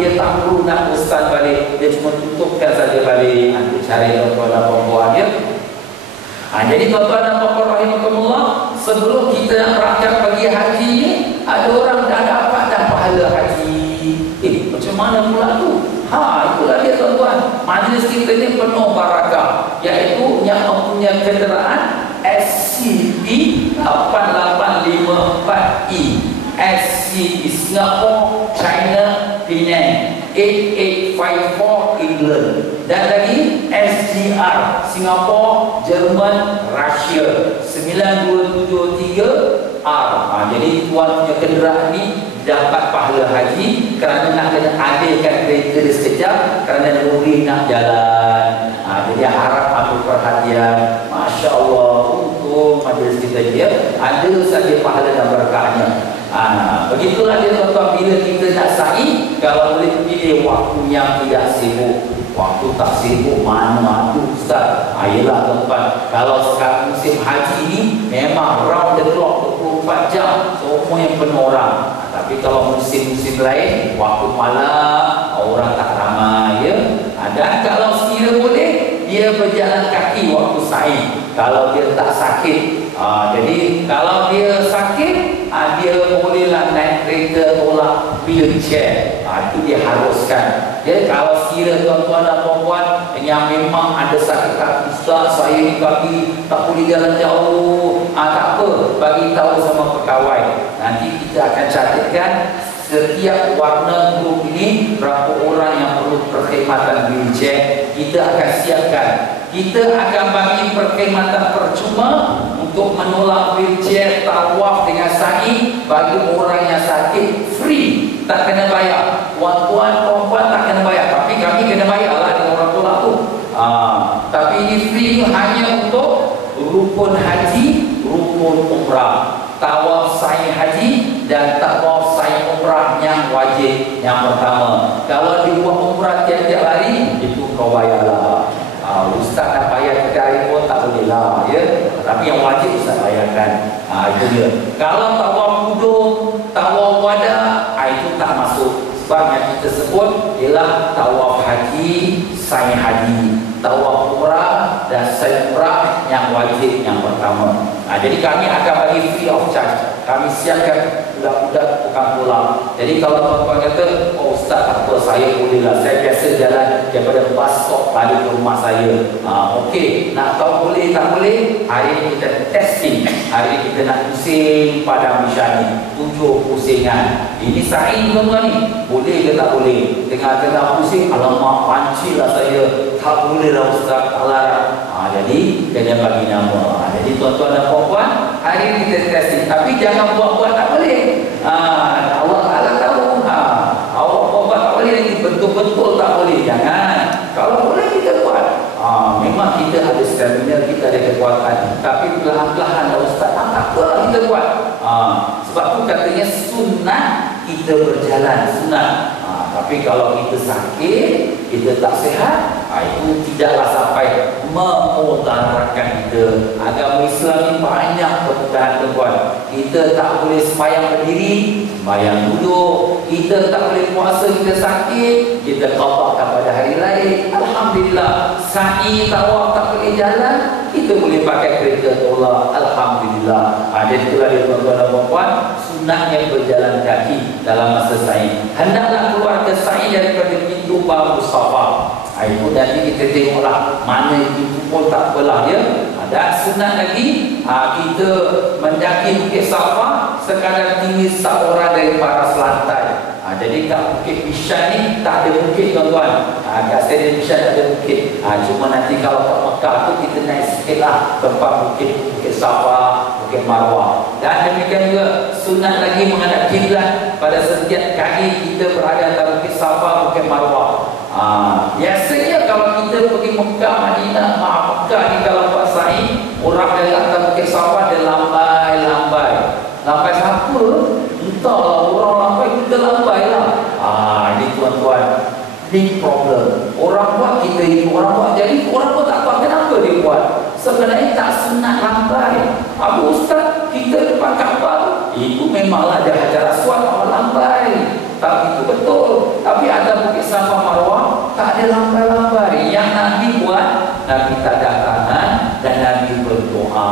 dia tak perlu nak ustaz balik, dia cuma tutupkan saja balik. Dia cari tuan-tuan dan puan-puan, ya. Jadi tuan-tuan dan puan-puan rahimakumullah, sebelum kita nak berangkat pergi haji ni, ada orang dah dapat pahala haji. Macam mana pula tu? Itulah dia tuan-tuan, majlis kita ni penuh barakah, iaitu yang mempunyai kenderaan SCP8854E, SCP Singapore, China, Penang, 8854 England, dan lagi SGR Singapore, Jerman, Russia 9273R. Jadi tuan punya kenderaan ni dapat pahala haji kerana nak kena adilkan kereta dia sekejap kerana lori nak jalan. Jadi harap ambil perhatian. Masya Allah, untuk majlis kita dia ada saja pahala dan berkahnya. Begitulah dia tuan-tuan, bila kita nak sa'i, kalau boleh pilih waktu yang tidak sibuk. Waktu tak sibuk mana tu ustaz? Yelah tuan-tuan, kalau sekarang musim haji ni memang round the clock 24 jam, semua yang penuh orang. Tapi kalau musim-musim lain, waktu malam orang tak ramai, ya. Dan kalau sekiranya boleh, dia berjalan kaki waktu sa'i, kalau dia tak sakit. Jadi kalau dia sakit, dia bolehlah naik kereta tolak wheelchair. Itu dia haruskan. Kalau sekiranya tuan-tuan dan puan-puan yang memang ada sakit kaki, ustaz saya ni kaki tak boleh jalan jauh, tak apa, bagi tahu sama pegawai. Nanti kita akan catatkan setiap warna grup ini berapa orang yang perlu perkhidmatan wheelchair, kita akan siapkan. Kita akan bagi perkhidmatan percuma untuk menolak wheelchair tawaf dengan sa'i bagi orang yang sakit, free, tak kena bayar. Tuan-tuan, perempuan tak kena bayar, tapi kami kena bayar lah dengan orang tolak tu. Tapi ini free, hanya untuk rukun haji, rukun umrah, tawaf sa'i haji dan tawaf sa'i umrah yang wajib yang pertama. Kalau dibuat umrah tiap-tiap hari, itu kau bayarlah. Ustaz nak bayar 3 hari pun tak boleh lah, ya. Tapi yang wajib ustaz bayarkan. Itu dia. Kalau tawaf kudung, tawaf wada, itu tak masuk. Sebab yang kita sebut ialah tawaf haji, sa'i haji, tawaf umrah dan sa'i umrah yang wajib yang pertama. Jadi kami akan bagi free of charge. Kami siapkan budak-budak tukang pulang. Jadi kalau tuan-tuan kata, oh Ustaz apa saya bolehlah, saya biasa jalan daripada bus stop balik ke rumah saya. Okey, nak tahu boleh tak boleh? Hari ini kita testing. Hari ini kita nak pusing Padang Misyani 7 pusingan. Ini sa'i tuan-tuan ni, boleh ke tak boleh? Tengah-tengah pusing, alamak pancilah saya, tak boleh lah Ustaz, tak larang. Jadi kena bagi nama. Jadi tuan-tuan dan puan-puan, hari ini kita testing. Tapi jangan buat-buat tak boleh. Allah Ta'ala tahu. Awak buat tak boleh lagi, betul-betul tak boleh. Jangan. Kalau boleh kita buat. Memang kita ada stamina, kita ada kekuatan. Tapi perlahan-lahan Ustaz, tak apalah kita buat. Sebab tu katanya sunnah kita berjalan, sunnah. Tapi kalau kita sakit, kita tak sihat, itu tidaklah sampai memudaratkan kita. Agama Islam ni banyak kemudahan tuan. Kita tak boleh sembahyang berdiri, sembahyang duduk. Kita tak boleh puasa, kita sakit, kita qada pada hari lain. Alhamdulillah. Sa'i tawaf tak boleh jalan, kita boleh pakai kereta tolak. Alhamdulillah. Jadi itulah dia tuan-tuan dan puan-puan, sunnahnya berjalan kaki dalam masa sa'i. Hendaklah keluar ke sa'i daripada pintu babu Safa. Itu nanti kita tengoklah mana itu pun tak apalah ya. Dan sunat lagi, kita mendaki Bukit Safa sekadar tinggi seorang dari para selantai. Jadi kat Bukit Bishan ni tak ada bukit tuan-tuan. Kat Stadium Bishan tak ada bukit. Cuma nanti kalau kat Mekah tu kita naik sikit lah tempat Bukit Safa, Bukit Marwah. Dan demikian juga sunat lagi menghadap kiblat pada setiap kali kita berada antara Bukit Safa, Bukit Marwah. Biasanya kalau kita pergi Mekah, Madinah, Mekah ni kalau buat sa'i, orang yang atas Bukit Safa dia lambai. Lambai siapa? Entahlah, orang lambai, kita lambai lah. Ini tuan-tuan, big problem. Orang buat, kita ikut orang buat. Jadi orang pun tak tahu kenapa dia buat. Sebenarnya tak sunat lambai. Abu Ustaz, kita depan Kaabah itu memanglah ada hajar aswad, orang lambai. Tak itu betul. Tapi ada Bukit Safa Marwah, tak ada lambai-lambai. Yang Nabi buat, Nabi tanda tangan dan Nabi berdoa.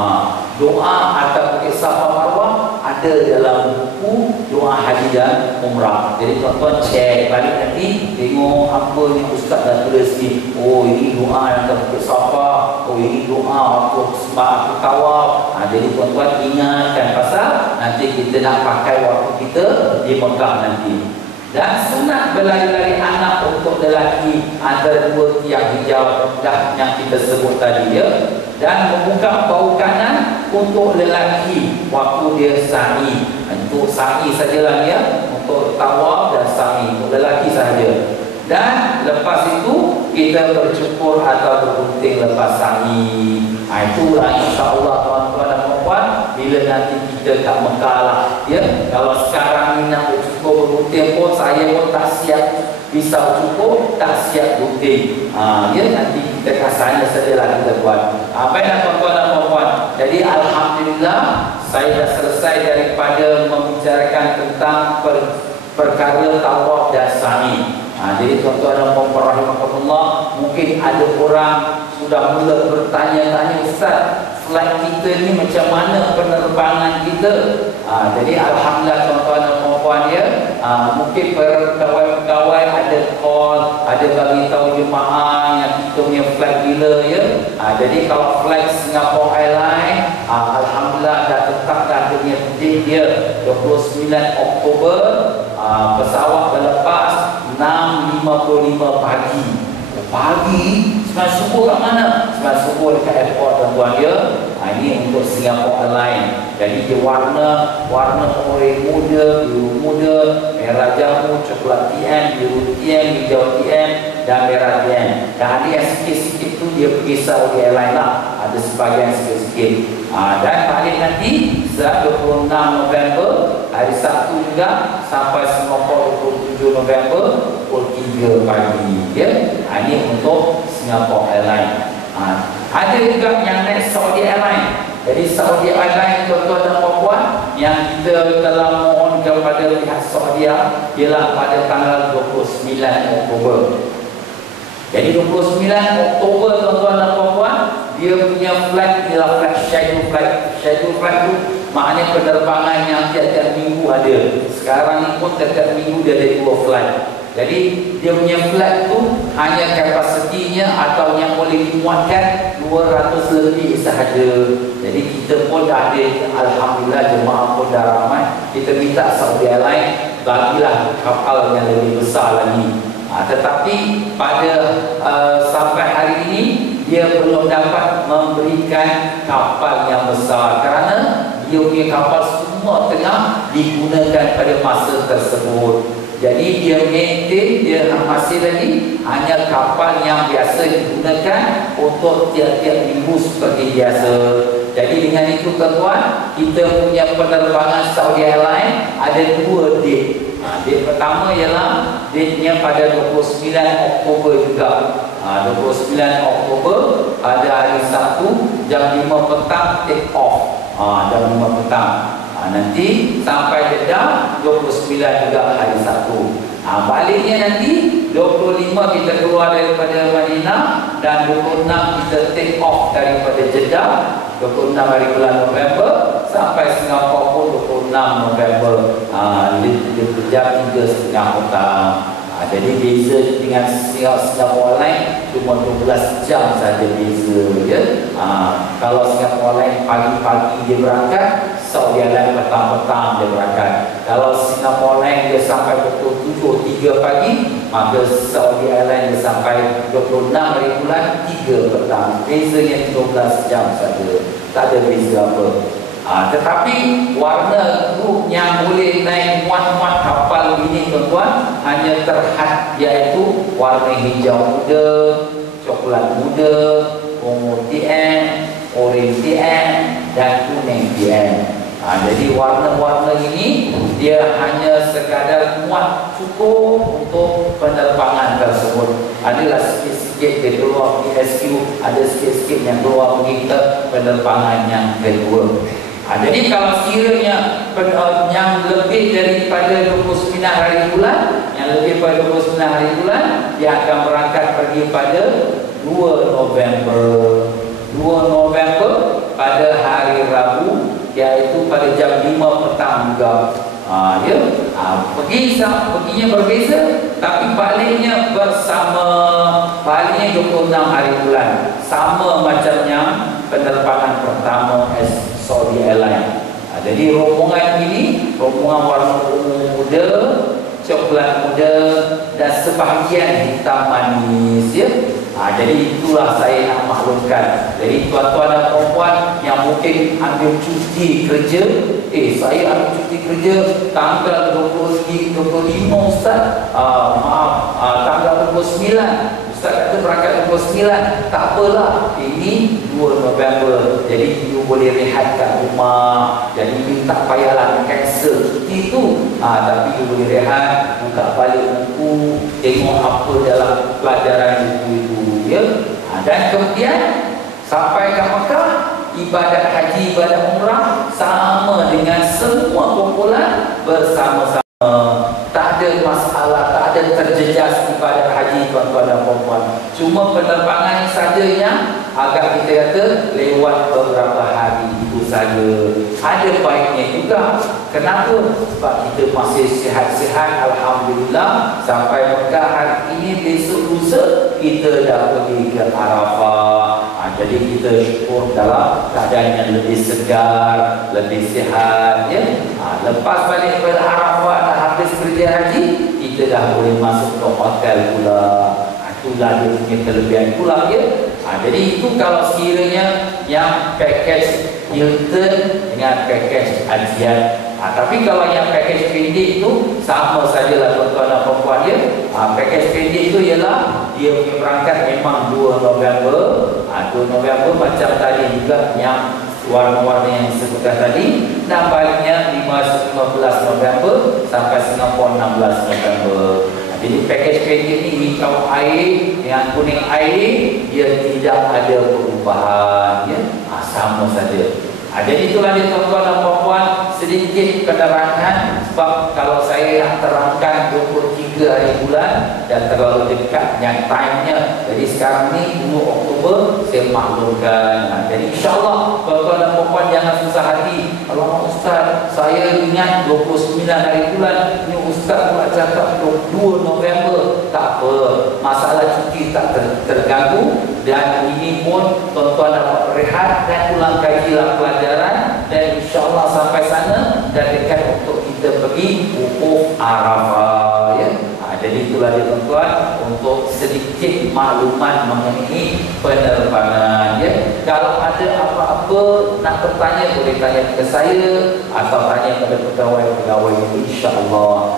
Doa atas Bukit Safa Marwah ada dalam buku doa haji dan umrah. Jadi tuan-tuan cek balik nanti, tengok apa yang Ustaz dah tulis ni. Oh, ini doa atas Bukit Safa. Oh, ini doa untuk sembah tawaf. Jadi tuan-tuan ingatkan pasal nanti kita nak pakai waktu kita di Mekah nanti. Dan sunat berlari-lari anak untuk lelaki antara dua tiang hijau dah yang kita sebut tadi ya. Dan membuka bau kanan untuk lelaki waktu dia sa'i. Untuk sa'i sajalah ya, untuk tawaf dan sa'i untuk lelaki sahaja. Dan lepas itu kita bercukur atau bergunting lepas sa'i. Itulah insya-Allah tuan-tuan dan puan-puan, bila nanti kita kat Mekah lah ya. Kalau sekarang ni nak bercukur bergunting pun saya pun tak siap bisa cukup, tak siap gunting. Ya nanti kita kasarnya sajalah kita buat. Baiklah tuan-tuan dan puan-puan. Jadi alhamdulillah saya dah selesai daripada membicarakan tentang perkara tawaf dan sa'i. Jadi tuan-tuan dan puan-puan rahimakumullah, mungkin ada orang sudah mula bertanya-tanya, Ustaz, flight kita ni macam mana penerbangan kita? Jadi alhamdulillah tuan-tuan dan puan-puan ya, mungkin pegawai-pegawai ada call, ada bagi tahu jemaah yang kita punya flight bila ya. Jadi kalau flight Singapore Airlines, alhamdulillah dah tetap dah punya date dia 29 Oktober. Pesawat berlepas 6.55 pagi. Pagi? Sembilan subuh kat mana? Sembilan subuh dekat airport tuan-tuan ya. Ini untuk Singapore Airlines. Jadi dia warna oranye muda, biru muda, merah jamu, coklat TM, biru TM, hijau TM dan merah TM. Dan ada yang sikit-sikit tu dia pergi Saudi Airlines lah. Ada sebagian sikit-sikit. Dan balik nanti 26 November hari Sabtu juga sampai Singapore 27 November pukul 3 pagi ya. Ini untuk Singapore Airlines. Ada juga yang naik Saudi Airlines. Jadi Saudi Airlines tuan-tuan dan puan-puan yang kita telah mohon kepada pihak Saudi ialah pada tanggal 29 Oktober. Jadi 29 Oktober tuan-tuan dan puan-puan, dia punya flight ialah flight schedule flight. Schedule flight tu maknanya penerbangan yang tiap-tiap minggu ada. Sekarang ni pun tiap-tiap minggu dia ada 2 flight. Jadi dia punya flight tu hanya kapasitinya atau yang boleh dimuatkan 200 lebih sahaja. Jadi kita pun dah ada, alhamdulillah jemaah pun dah ramai. Kita minta Saudi Airlines bagilah kapal yang lebih besar lagi. Tetapi pada sampai hari ini dia belum dapat memberikan kapal yang besar kerana dia punya kapal semua tengah digunakan pada masa tersebut. Jadi dia maintain, dia masih lagi hanya kapal yang biasa digunakan untuk tiap-tiap minggu seperti biasa. Jadi dengan itu tuan-tuan, kita punya penerbangan Saudi Airlines ada 2 date. Date pertama ialah date-nya pada 29 Oktober juga. 29 Oktober pada hari Sabtu jam 5 petang take off. Jam 5 petang. Nanti sampai Jeddah 29 juga hari Sabtu. Baliknya nanti 25 kita keluar daripada Madinah dan 26 kita take off daripada Jeddah. 26 hari bulan November sampai Singapura pun 26 November. Jam 3.30 petang. Jadi beza dengan Singapura lain cuma 12 jam saja beza, ya. Kalau Singapura lain pagi-pagi dia berangkat, Saudi Airlines petang-petang dia berangkat. Kalau Singapura lain dia sampai pukul 7.03 pagi, maka Saudi Airlines dia sampai 26 hari bulan 3 petang. Bezanya 12 jam saja. Tak ada beza apa. Tetapi warna grup yang boleh naik muat-muat kapal ini tuan-tuan hanya terhad, iaitu warna hijau muda, coklat muda, ungu TN, orange TN dan kuning TN. Jadi warna-warna ini dia hanya sekadar muat cukup untuk penerbangan tersebut. Adalah sikit-sikit dia keluar PSQ, ada sikit-sikit yang keluar kita penerbangan yang kedua. Jadi kalau sekiranya yang lebih daripada 29 hari bulan, yang lebih daripada 29 hari bulan, dia akan berangkat pergi pada 2 November. 2 November pada hari Rabu, iaitu pada jam 5 petang juga. Perginya berbeza, tapi baliknya bersama. Baliknya 26 hari bulan, sama macamnya penerbangan pertama Saudi Airlines. Jadi rombongan ini, rombongan warna ungu muda, coklat muda dan sebahagian hitam manis, ya. Jadi itulah saya nak maklumkan. Jadi tuan-tuan dan puan yang mungkin ambil cuti kerja, saya ambil cuti kerja tanggal 25 Ustaz, tanggal 29 Ustaz kata berangkat 29. Tak apalah, ini 2 November, jadi you boleh rehat kat rumah. Jadi you tak payahlah cancel cuti tu, tapi you boleh rehat, buka balik buku, tengok apa dalam pelajaran buku itu, ya. Dan kemudian sampai ke Mekah, ibadat haji, ibadat umrah sama dengan semua kumpulan bersama-sama. Tak ada masalah, tak ada terjejas ibadat haji tuan-tuan dan puan-puan. Cuma penerbangan saja yang agak kita kata lewat beberapa hari itu saja. Ada baiknya juga. Kenapa? Sebab kita masih sihat-sihat, alhamdulillah. Sampai Mekah hari ini, besok lusa kita dah pergi ke Arafah. Jadi kita syukur dalam keadaan yang lebih segar, lebih sihat, ya. Lepas balik pada Arafah, dah habis kerja haji, kita dah boleh masuk ke hotel pula. Itulah dia punya kelebihan pula, ya. Jadi itu kalau sekiranya yang package Hilton dengan package Ajian. Tapi kalau yang package pendek itu sama sajalah tuan-tuan dan puan-puan, ya. Package pendek itu ialah dia punya berangkat memang 2 November. 2 November macam tadi juga yang warna-warna yang disebutkan tadi, dan baliknya 15 November sampai Singapura 16 November. Jadi package pendek ini hijau air dengan kuning air, dia tidak ada perubahan, ya. Sama saja. Jadi itulah dia tuan-tuan dan puan-puan, sedikit penerangan. Sebab kalau saya nak terangkan 23 hari bulan dan terlalu dekat yang time-nya. Jadi sekarang ni 2 Oktober saya maklumkan. Jadi insyaAllah tuan-tuan dan puan-puan jangan susah hati. Kalau Ustaz, saya ingat 29 hari bulan, ni Ustaz pula cakap 2 November tak terganggu. Dan ini pun tuan-tuan dapat berehat dan ulang kajilah pelajaran, dan insyaAllah sampai sana dan dekat untuk kita pergi wukuf Arafah ya. Jadi itulah dia tuan-tuan untuk sedikit maklumat mengenai penerbangan ya. Kalau ada apa-apa nak bertanya boleh tanya ke saya atau tanya kepada pegawai-pegawai insya-Allah.